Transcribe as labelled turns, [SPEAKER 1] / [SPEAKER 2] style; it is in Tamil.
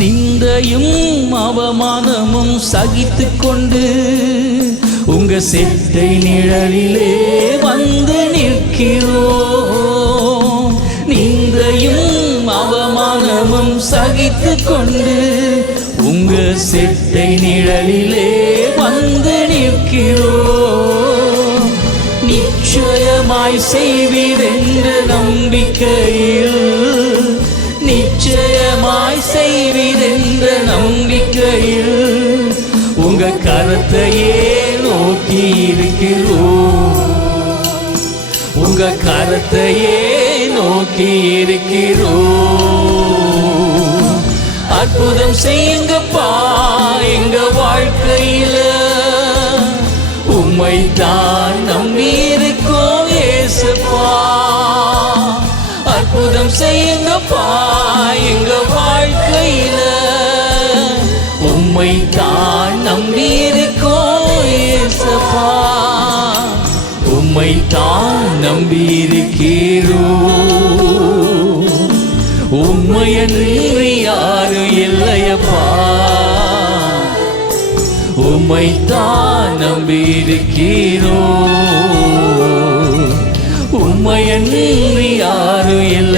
[SPEAKER 1] நிந்தையும் அவமானமும் சகித்து கொண்டு உங்க செட்டை நிழலிலே வந்து நிற்கிறோம். நிந்தையும் அவமானமும் சகித்து கொண்டு உங்க செட்டை நிழலிலே வந்து நிற்கிறோம். நிச்சயமாய் செய்வீரென்ற நம்பிக்கையில் நம்பிக்கையில் உங்க கரத்தையே நோக்கி இருக்கிறோம் உங்க கரத்தையே நோக்கி இருக்கிறோம் அற்புதம் செய்யுங்கப்பா எங்க வாழ்க்கையில. உம்மை தான் நம்பி இருக்கோம் ஏசப்பா. அற்புதம் செய்யுங்கப்பா உம்மை தான் நம்பி உம்மை தான் நம்பி இருக்கிறோம் உம்மையன்றி யாரும் இல்லையப்பா. உம்மை தான் நம்பி இருக்கிறோம் உம்மையன்றி யாரும் இல்லையப்பா